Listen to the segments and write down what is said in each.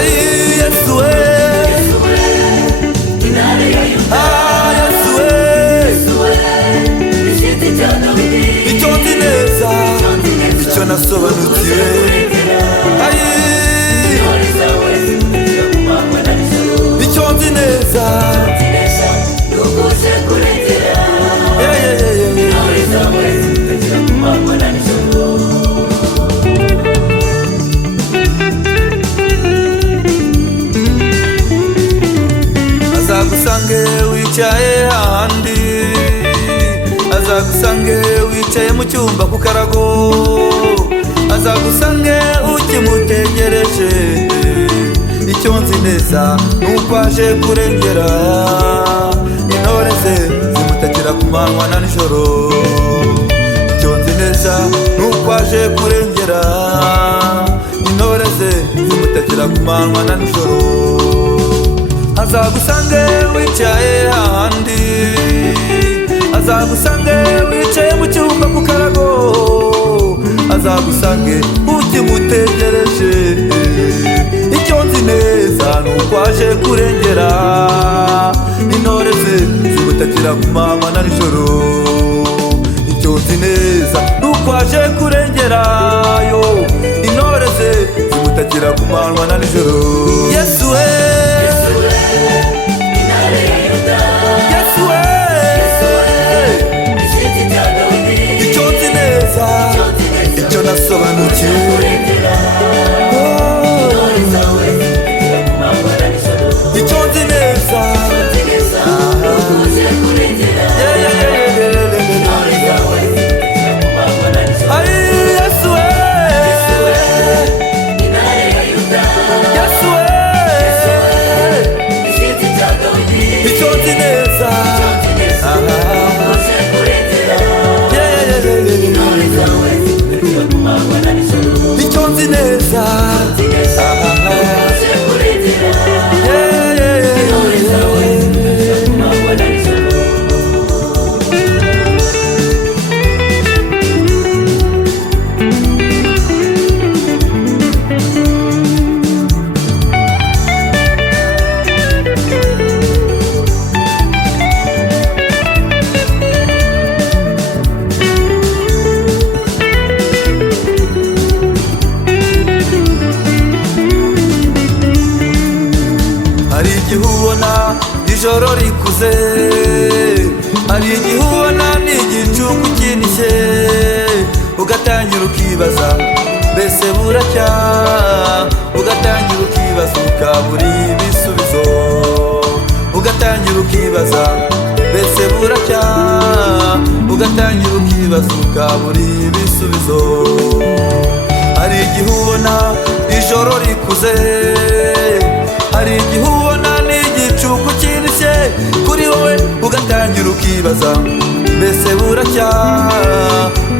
Ai Yesu we, ah Yesu we, icyo nzi neza, icyo nasobanukiwe. Ai icyo nzi neza, azagusange wicaye ahandi, azagusange wicaye mu cyumba ku karago, azagusange ukimutegereje. Icyo nzi neza nuko aje kurengera intore ze zimutakira ku manywa na nijoro. Icyo nzi neza nuko aje kurengera intore ze zimutakira ku manywa na nijoro. Azagusange wicaye ahandi, azagusange wicaye mu cyumba ku karago, azagusange ukimutegereje. Icyo nzi neza nuko aje kurengera intore ze zimutakira ku manywa na nijoro. Icyo nzi neza nuko aje kurengera yo intore ze zimutakira ku manywa na nijoro. Yesu we, icyo nasobanukiwe. Icyo nzi neza, ai Yesu we, Yesu we, icyo nzi neza, icyo nzi neza, hari igihe ubona ijoro rikuze, hari igihe ubona n'igicuku kinishye, ugatangira ukibaza mbese buracya, ugatangira ukibaza ukabura ibisubizo, ugatangira ukibaza mbese buracya, ugatangira ukibaza ukabura ibisubizo. Hari igihe ubona ijoro rikuze, hari igihe ubona n'igicuku kinishye kuri wowe, ugatangira ukibaza mbese buracya,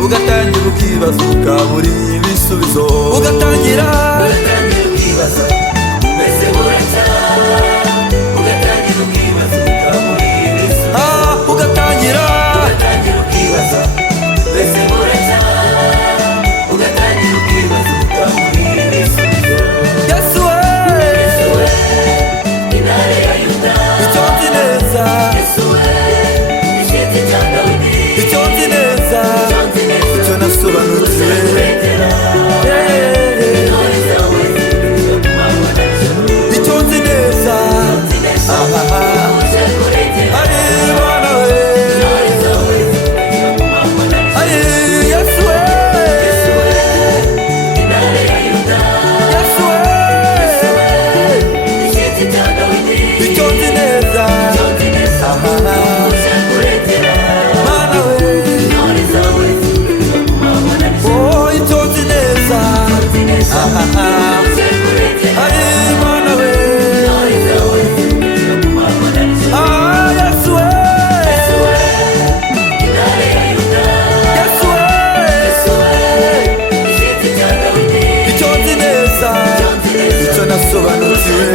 ugatangira ukibaza ukabura ibisubizo, ugatangira ukibaza mbese buracya, ugatangira ukibaza ukabura ibisubizo, ugatangira ukibaza mbese buracya, ugatangira ukibaza ukabura ibisubizo. Yesu we, icyo nzi neza, icyo nzi neza, icyo nasobanukiwe. Icyo nzi neza, ari Bwana we, ari Yesu we, Yesu we, icyo nzi neza, Mana we, oh icyo nzi neza, ari Mana we, ah Yesu we, Yesu we, icyo nzi neza, icyo nasobanukiwe.